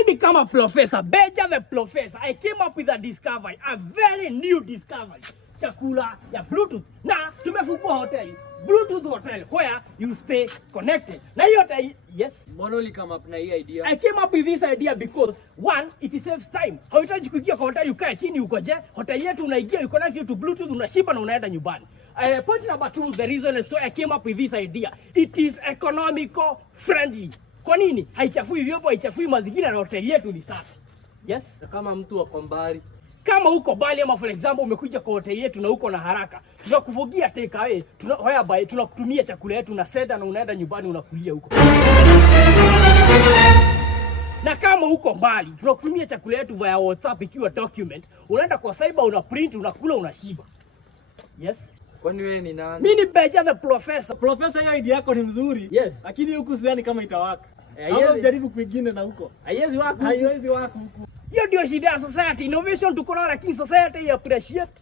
Mimi kama professor, Beja the professor, I came up with a discovery, a very new discovery. Chakula ya Bluetooth. Na tumefungua hoteli, Bluetooth hotel, where you stay connected. Na hiyo hotel, yes. Monoli come up na hii idea. I came up with this idea because one, it saves time. Hauhitaji kuingia kwa hotel ukae chini ukoje. Hotel yetu unaingia, you connect you to Bluetooth, unashiba na unaenda nyumbani. Point number 2, the reason is I came up with this idea. It is economical friendly. Kwa nini? Haichafui vyombo, haichafui mazingira na hotel yetu ni safi. Yes. Kama mtu wako mbali. Kama uko bali ama for example umekuja kwa hotel yetu na uko na haraka, tunakufugia take away, whereby tunakutumia chakula yetu na senda na unaenda nyumbani unakulia huko. Na kama uko mbali, tunakutumia chakula yetu via WhatsApp ikiwa document, unaenda kwa cyber una print unakula unashiba. Yes. Kwani wewe ni nani? Mimi ni Beja the professor. Professor, hiyo idea yako ni mzuri. Yes. Lakini huku sidhani kama itawaka. Haiwezi Jaribu kwingine na huko. Haiwezi wako. Haiwezi wako huku. Hiyo ndio shida ya society. Innovation tuko nayo lakini society appreciate.